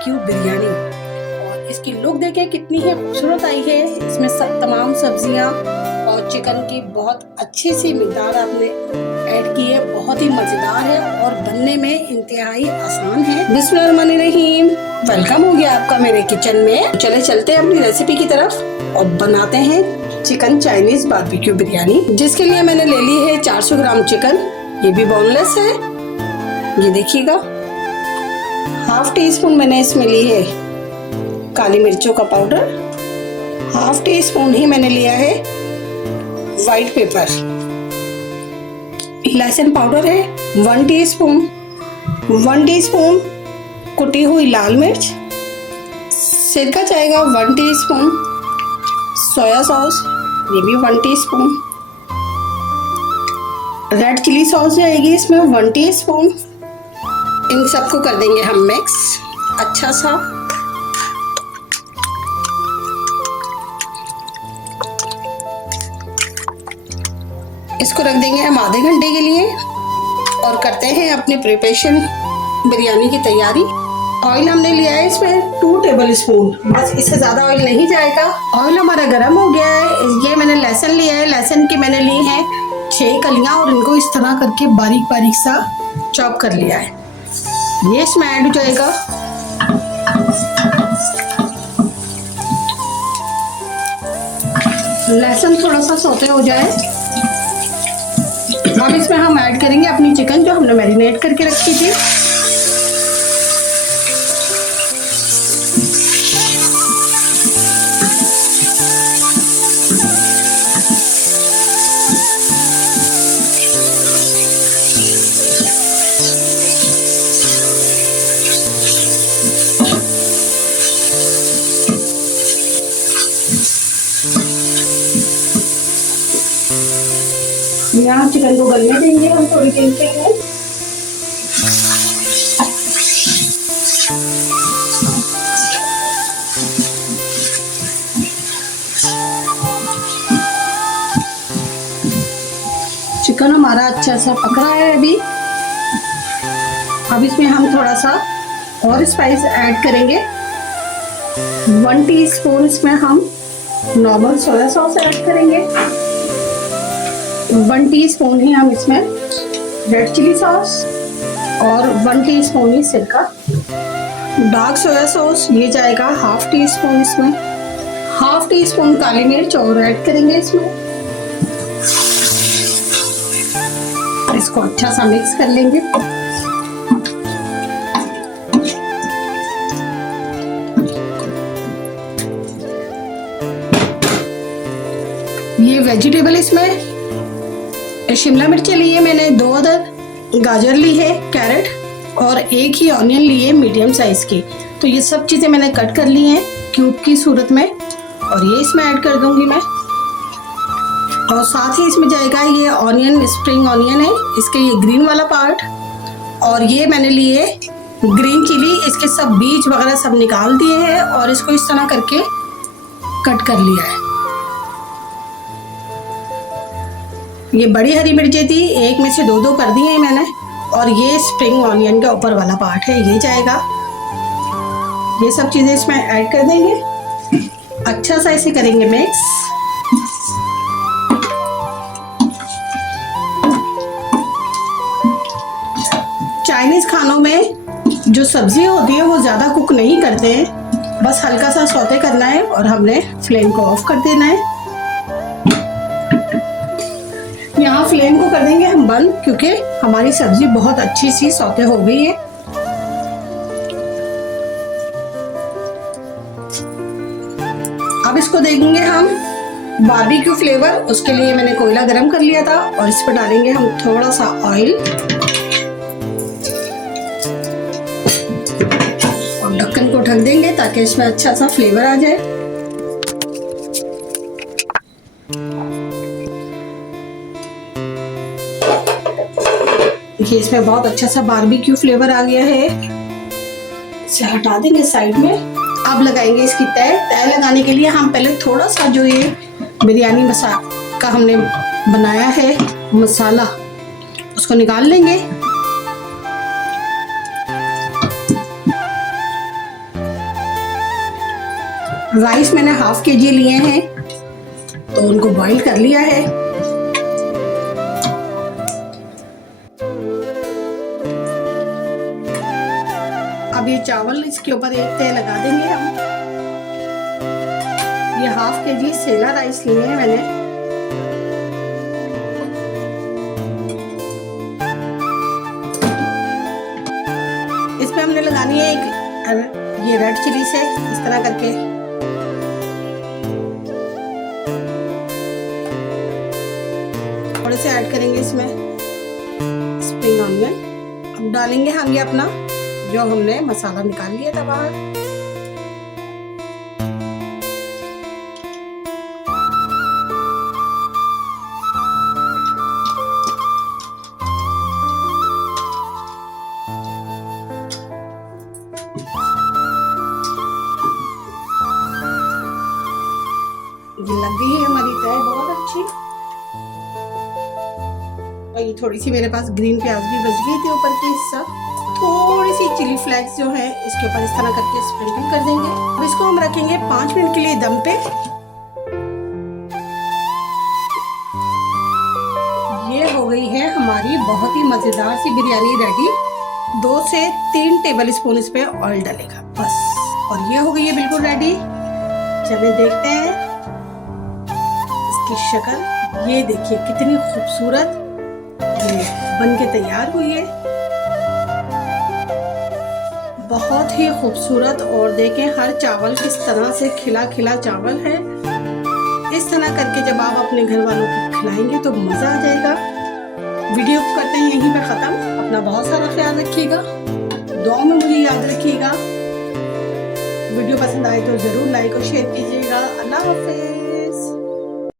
Barbecue biryani. और इसकी look देखिए कितनी है खूबसूरत आई है। इसमें सब तमाम सब्जियां और चिकन की बहुत अच्छी सी मिकदार आपने ऐड की है। बहुत ही मजेदार है और बनने में इंतहाई आसान है। बिस्मिल्लाहिर्रहमानिर्रहीम। वेलकम हो गया आपका मेरे किचन में। चले चलते हैं अपनी रेसिपी की तरफ और बनाते हैं चिकन चाइनीज बारबेक्यू बिरयानी। जिसके लिए मैंने ले ली है 400 ग्राम चिकन। ये भी बोनलेस है। ये देखिएगा, हाफ टी स्पून मैंने इसमें ली है काली मिर्चों का पाउडर। हाफ टी स्पून ही मैंने लिया है व्हाइट पेपर। लहसुन पाउडर है 1 टीस्पून। 1 टीस्पून कुटी हुई लाल मिर्च। सिरका जाएगा 1 टीस्पून। सोया सॉस ये भी 1 टीस्पून। रेड चिली सॉस जाएगी इसमें 1 टीस्पून। इन सबको कर देंगे हम मिक्स अच्छा सा। इसको रख देंगे हम आधे घंटे के लिए और करते हैं अपनी प्रिपरेशन बिरयानी की तैयारी। ऑयल हमने लिया है इसमें 2 टेबल स्पून, बस इससे ज़्यादा ऑयल नहीं जाएगा। ऑयल हमारा गर्म हो गया है। ये मैंने लहसुन लिया है। लहसुन की मैंने ली है 6 कलियां और इनको इस तरह करके बारीक बारीक सा चॉप कर लिया है। ये इसमें ऐड हो जाएगा। लहसुन थोड़ा सा सौते हो जाए। अब इसमें हम ऐड करेंगे अपनी चिकन जो हमने मैरिनेट करके रखी थी। यहाँ चिकन को गलने देंगे हम थोड़ी देर के लिए। चिकन हमारा अच्छा सा पक रहा है अभी। अब इसमें हम थोड़ा सा और स्पाइस ऐड करेंगे। 1 टीस्पून इसमें हम नॉर्मल सोया सॉस ऐड करेंगे। 1 टीस्पून ही हम इसमें रेड चिली सॉस और 1 टीस्पून ही सिरका। डार्क सोया सॉस ये जाएगा हाफ टी स्पून इसमें। हाफ टी स्पून काली मिर्च और ऐड करेंगे इसमें। इसको अच्छा सा मिक्स कर लेंगे। ये वेजिटेबल इसमें शिमला मिर्ची ली है मैंने 2 अदद, गाजर ली है, कैरेट और 1 ही ऑनियन ली है मीडियम साइज की। तो ये सब चीज़ें मैंने कट कर ली हैं क्यूब की सूरत में और ये इसमें ऐड कर दूंगी मैं। और साथ ही इसमें जाएगा ये ऑनियन, स्प्रिंग ऑनियन है, इसके ये ग्रीन वाला पार्ट। और ये मैंने लिए ग्रीन चिली, इसके सब बीज वगैरह सब निकाल दिए हैं और इसको इस तरह करके कट कर लिया है। ये बड़ी हरी मिर्चें थी, एक में से 2 कर दी हैं मैंने। और ये स्प्रिंग ऑनियन का ऊपर वाला पार्ट है, ये जाएगा। ये सब चीज़ें इसमें ऐड कर देंगे। अच्छा सा इसे करेंगे मिक्स। चाइनीज खानों में जो सब्जी होती है वो ज़्यादा कुक नहीं करते हैं, बस हल्का सा सौते करना है और हमने फ्लेम को ऑफ कर देना है। यहाँ फ्लेम को कर देंगे हम बंद क्योंकि हमारी सब्जी बहुत अच्छी सी सौते हो गई है। अब इसको देंगे हम बारबेक्यू फ्लेवर। उसके लिए मैंने कोयला गरम कर लिया था और इस पर डालेंगे हम थोड़ा सा ऑयल और ढक्कन को ढक देंगे ताकि इसमें अच्छा सा फ्लेवर आ जाए। देखिए इसमें बहुत अच्छा सा बारबेक्यू फ्लेवर आ गया है। इसे हटा देंगे साइड में। अब लगाएंगे इसकी तय। तय लगाने के लिए हम पहले थोड़ा सा जो ये बिरयानी मसाला का हमने बनाया है मसाला, उसको निकाल लेंगे। राइस मैंने ½ kg लिए हैं, तो उनको बॉईल कर लिया है। अब ये चावल इसके ऊपर एक तह लगा देंगे हम। ये ½ kg सेला राइस लिए हैं मैंने। इस पे हमने लगानी है एक ये रेड चिली से इस तरह करके। थोड़े से ऐड करेंगे इसमें स्प्रिंग ऑनियन। अब डालेंगे हम ये अपना जो हमने मसाला निकाल लिया था बाहर। ये लग गई है हमारी तय बहुत अच्छी। और ये थोड़ी सी मेरे पास ग्रीन प्याज भी बच गई थी ऊपर की हिस्सा। थोड़ी सी चिली फ्लेक्स जो है इसके ऊपर इस तरह करके स्प्रिंकल कर देंगे। अब इसको हम रखेंगे 5 मिनट के लिए दम पे। ये हो गई है हमारी बहुत ही मजेदार सी बिरयानी रेडी। 2 से 3 टेबल स्पून इस पे ऑयल डलेगा बस, और ये हो गई है बिल्कुल रेडी। चलिए देखते हैं इसकी शक्ल। ये देखिए कितनी खूबसूरत ये बन के तैयार हुई है, बहुत ही खूबसूरत। और देखें हर चावल किस तरह से खिला खिला चावल है। इस तरह करके जब आप अपने घर वालों को खिलाएंगे तो मज़ा आ जाएगा। वीडियो को करते हैं यहीं पे ख़त्म। अपना बहुत सारा ख्याल रखिएगा, दुआ में मुझे याद रखिएगा। वीडियो पसंद आए तो ज़रूर लाइक और शेयर कीजिएगा। अल्लाह हाफ़िज़।